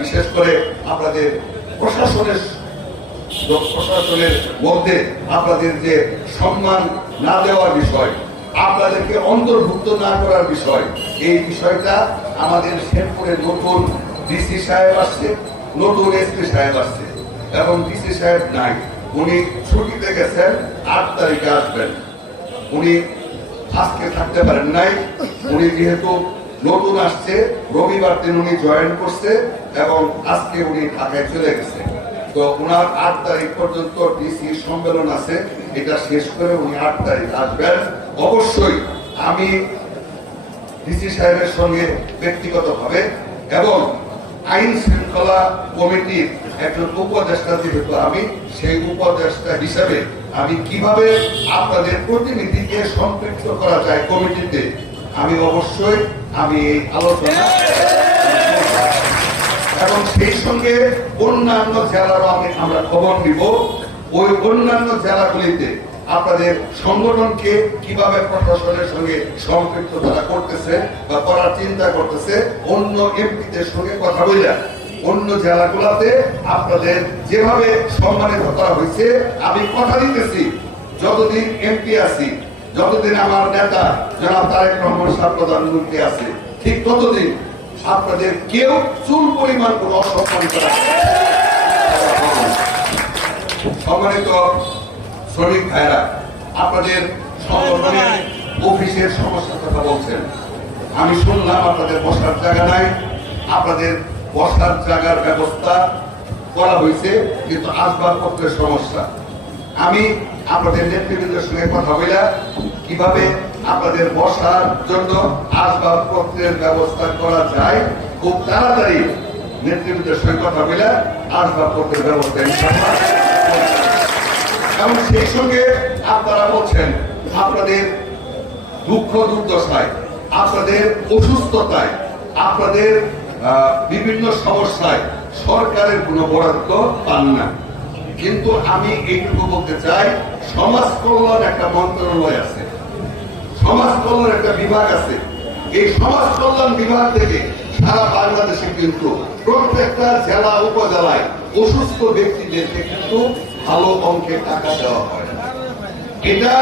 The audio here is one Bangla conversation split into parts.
বিশেষ করে আপনাদের প্রশাসনের মধ্যে আপনাদের যে সম্মান না দেওয়ার বিষয়, আপনাদেরকে অন্তর্ভুক্ত না করার বিষয়, এই বিষয়টা আমাদের শেরপুরে নতুন ডিসি সাহেব আসছে, নতুন এসপি সাহেব আসছে এবং ডিসি সাহেব নাই, উনি ছুটিতে গেছেন, 8 তারিখে আসবেন। উনি আজকে থাকতে পারেন নাই, উনি যেহেতু নতুন আসছে, রবিবার দিন উনি জয়েন করছে এবং আজকে উনি ঢাকায় চলে গেছে। তো ওনার 8 তারিখ পর্যন্ত ডিসি সম্মেলন আছে, এটা শেষ করে উনি 8 তারিখ আসবেন। অবশ্যই আমি ডিসি সাহেবের সঙ্গে ব্যক্তিগতভাবে এবং আইন শৃঙ্খলা কমিটির একজন উপদেষ্টা, যেহেতু আমি সেই উপদেষ্টা হিসাবে আমি কিভাবে আপনাদের প্রতিনিধিকে সম্পৃক্ত করা যায় কমিটিতে, আমি অবশ্যই এই আলোচনা এবং সেই সঙ্গে অন্যান্য জেলারও আমরা খবর নিব। ওই অন্যান্য জেলাগুলিতে আপনাদের সংগঠনকে কিভাবে প্রশাসনের সঙ্গে সম্পৃক্ত তারা করতেছে বা করার চিন্তা করতেছে, অন্য এমপিদের সঙ্গে কথা বলে অন্য জেলাগুলোতে আপনাদের যেভাবে সম্মানিত করা হয়েছে, আমি কথা দিতেছি যতদিন এমপি আছি, যতদিন আমার নেতা জনাব তারেক রহমান সাহেব প্রধানমন্ত্রী আছে, ঠিক ততদিন আপনাদের কেউ চুল পরিমাণ কোনো অসম্মান করা। সম্মানিত শ্রমিক ভাইরা, আপনাদের সংগঠনের অফিসের সমস্যার কথা বলছেন, আমি শুনলাম আপনাদের বসার জায়গা নাই, আপনাদের বসার জায়গার ব্যবস্থা করা হয়েছে কিন্তু আসবাবপত্রের সমস্যা। আমি আপনাদের নেতৃবৃন্দের সঙ্গে কথা বলে কিভাবে আপনাদের বসার জন্য আসবাবপত্রের ব্যবস্থা করা যায়, খুব তাড়াতাড়ি নেতৃবৃন্দের সঙ্গে কথা বলে আসবাবপত্রের ব্যবস্থা ইনশাআল্লাহ। এবং সেই সঙ্গে আপনারা বলছেন আপনাদের দুঃখ দুর্দশায়, আপনাদের অসুস্থতায়, আপনাদের বিভিন্ন সমস্যায় সরকারের কোনো বরাদ্দ পান না। কিন্তু আমি এইটুকু বলতে চাই, সমাজ কল্যাণ একটা মন্ত্রণালয় আছে, সমাজ কল্যাণ একটা বিভাগ আছে। এই সমাজ কল্যাণ বিভাগ থেকে সারা বাংলাদেশে কিন্তু প্রত্যেকটা জেলা উপজেলায় অসুস্থ ব্যক্তিদেরকে কিন্তু ভালো অঙ্কের টাকা দেওয়া হয়। এটা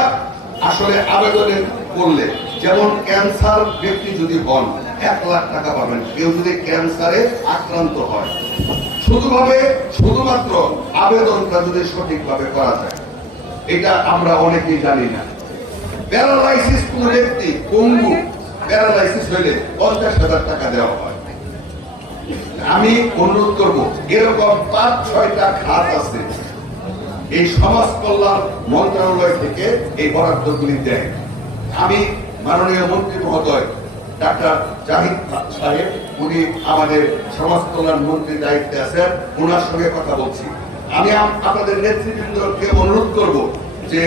আসলে আবেদনের করলে, যেমন ক্যান্সার ব্যক্তি যদি হন 1 লাখ টাকা পাবেন, কেউ যদি ক্যান্সারে আক্রান্ত হয়, শুধুমাত্র আবেদনটা যদি সঠিকভাবে করা যায়। এটা আমরা অনেকেই জানি না। প্যারালাইসিস কোন ব্যক্তি পঙ্গু প্যারালাইসিস হইলে 50,000 টাকা দেওয়া হয়। আমি অনুরোধ করব, এরকম 5-6টা খাত আছে, এই সমাজ কল্যাণ মন্ত্রণালয় থেকে এই বরাদ্দগুলি দেয়। আমি মাননীয় মন্ত্রী মহোদয় ডাক্তার জাহিদ সাহেব, উনি আমাদের সমাজ কল্যাণ মন্ত্রীর দায়িত্বে আছেন, ওনার সঙ্গে কথা বলছি। আমি আপনাদের নেতৃবৃন্দকে অনুরোধ করব যে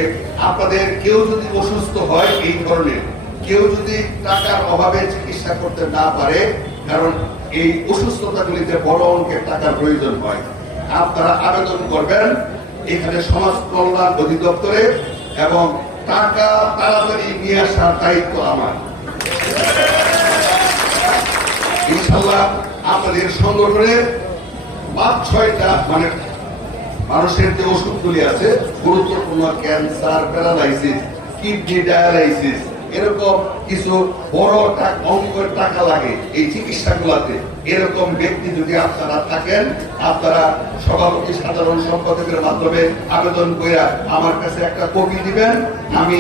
আপনাদের কেউ যদি অসুস্থ হয়, এই ধরনের কেউ যদি টাকার অভাবে চিকিৎসা করতে না পারে, কারণ এই অসুস্থতাগুলিতে বড় অঙ্কের টাকার প্রয়োজন হয়, আপনারা আবেদন করবেন এখানে সমাজ কল্যাণ অধিদপ্তরে এবং টাকা তাড়াতাড়ি নিয়ে আসার দায়িত্ব আমার। ইনশাআল্লাহ আপনাদের সংগঠনের 5-6টা মানে মানুষের যে ওষুধগুলি আছে, গুরুত্বপূর্ণ ক্যান্সার, প্যারালাইসিস, কিডনি ডায়ালাইসিস, এরকম কিছু বড় অঙ্কের টাকা লাগে এই চিকিৎসাগুলোতে। এরকম ব্যক্তি যদি আপনারা থাকেন, আপনারা সভাপতি সাধারণ সম্পাদকের মাধ্যমে আবেদন করে আমার কাছে একটা কপি দিবেন। আমি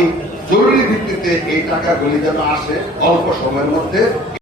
জরুরি ভিত্তিতে এই টাকাগুলি যেন আসে অল্প সময়ের মধ্যে।